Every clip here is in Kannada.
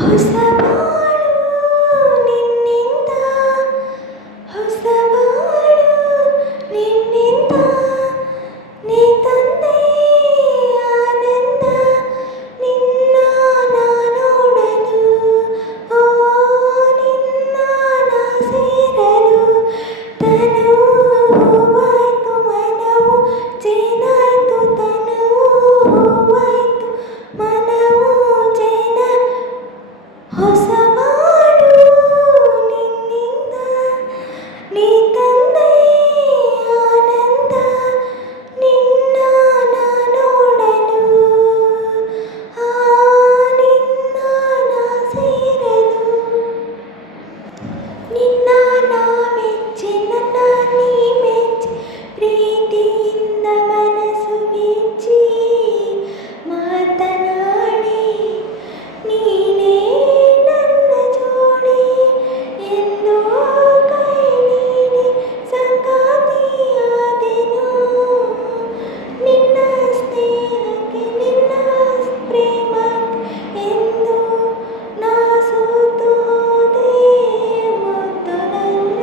ಹೊಸಬಾಳು ನಿನ್ನಿಂದ, ಹೊಸಬಾಳು ನಿನ್ನಿಂದ, ನೀ ತಂದೆ ಆನಂದ ನಿನ್ನ ನಾ ನೋಡಲು, ಓ ನಿನ್ನ ನಾ ಸೇರಲು. ತನುವು ಹೂವಾಯ್ತು ಮನವು ಜೇನಾಯ್ತು, ತನುವು ಹೂವಾಯ್ತು ಮನವು ಜೇನ. ಹೊಸಬಾಳು ನಿನ್ನಿಂದ, ನೀ ತಂದೆ ಆನಂದ ನಿನ್ನ ನಾ ನೋಡಲು, ಆ ನಿನ್ನ ನಾ ಸೇರಲು. ನಿನ್ನ ನಾ ಮೆಚ್ಚಿ ನನ್ನ ನೀ ಮೆಚ್ಚಿ, ಪ್ರೀತಿಯಿಂದ ಮನಸ್ಸು ಬಿಚ್ಚಿ ಮಾತನಾಡಿ, ನೀನೇ ನನ್ನ ಜೋಡಿ ಎಂದು ಕೈ ನೀಡಿ ಸಂಗಾತಿಯಾದೆನು. ನಿನ್ನ ಸ್ನೇಹಕ್ಕೆ ನಿನ್ನ ಪ್ರೇಮಕ್ಕೆ ಎಂದು ನಾ ಸೋತು ಹೋದೆ ಮುದ್ದು ನನ್ನ.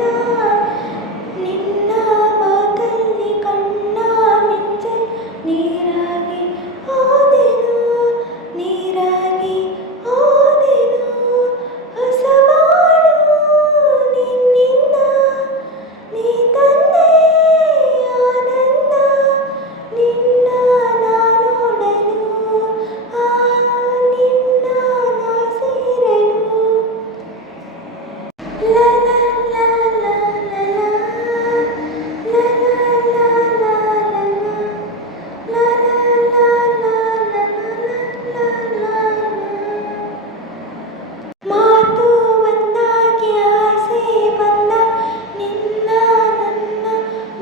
ನಿನ್ನ ಮಾತಲ್ಲಿ ಕಣ್ಣ ಮಿಂಚಲು ನೀರಾಗಿ ಹೋದೆನು, ನೀರಾಗಿ ಹೋದೆನು. ಹೊಸಬಾಳು ನಿನ್ನಿಂದ, ನೀ ತಂದೆ ಆನಂದ ನಿನ್ನ ನಾ ನೋಡಲು, ಆ ನಿನ್ನ ನಾ ಸೇರಲು. ಲಾ ಲಾ ಲಾ ಲಾ ಲಾ ಲಾ, ಲಾ ಲಾ ಲಾ ಲಾ ಲಾ ಲಾ, ಲಾ ಲಾ ಲಾ ಲಾ ಲಾ ಲಾ. ಮಾತು ಬಂದಾಗೆ ಆಸೆ ಬಂದ ನಿನ್ನ ನನ್ನ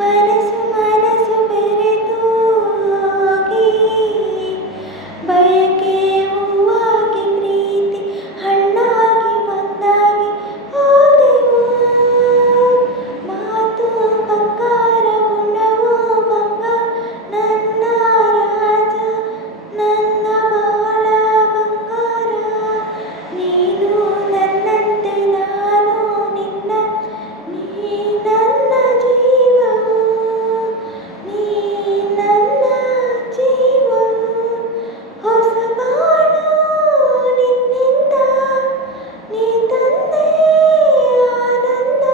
ಮನಸ್ಸು ಮನಸ್ಸು ಬೆರೆತು ಹೋಗಿ, ಬಯಕೆ ಹೂವಾಗಿ ಪ್ರೀತಿ ಹಣ್ಣಾಗಿ ಬಂದಾಗಿ ಹೋದೆವು. ಮಾತು ಬಂಗಾರ ಗುಣವು ಬಂಗಾರ ನನ್ನ ರಾಜ, ನನ್ನ ಬಾಳ ಬಂಗಾರ. ನೀನು ನನ್ನಂತೆ ನಾನು ನಿನ್ನ, ನೀ ನನ್ನ ಜೀವವು, ನೀ ನನ್ನ ಜೀವವು. ಹೊಸಬಾಳು ನಿನ್ನಿಂದ, ನೀ ತಂದೆ ಆನಂದ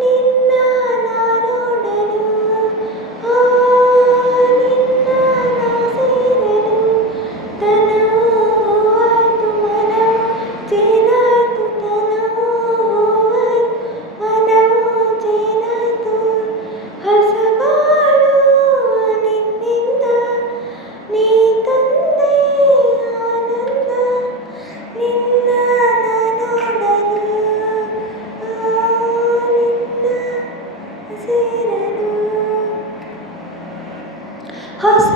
ನಿನ್ನ ನಾ ನೋಡಲು, ಆ ನಿನ್ನ ನಾ ಸೇರಲು. ತನುವು ಹೂವಾಯ್ತು ಮನವು ಜೇನಾಯ್ತು, ತನುವು ಹೂವಾಯ್ತು ಮನವು ಜೇನಾಯ್ತು. ಹೊಸಬಾಳು ನಿನ್ನಿಂದ, ನೀ ತಂದೆ ಆನಂದ ನಿನ್ನ ನಾ ನೋಡಲು, ಆ ನಿನ್ನ ಸೇರಲು. ಹೊಸ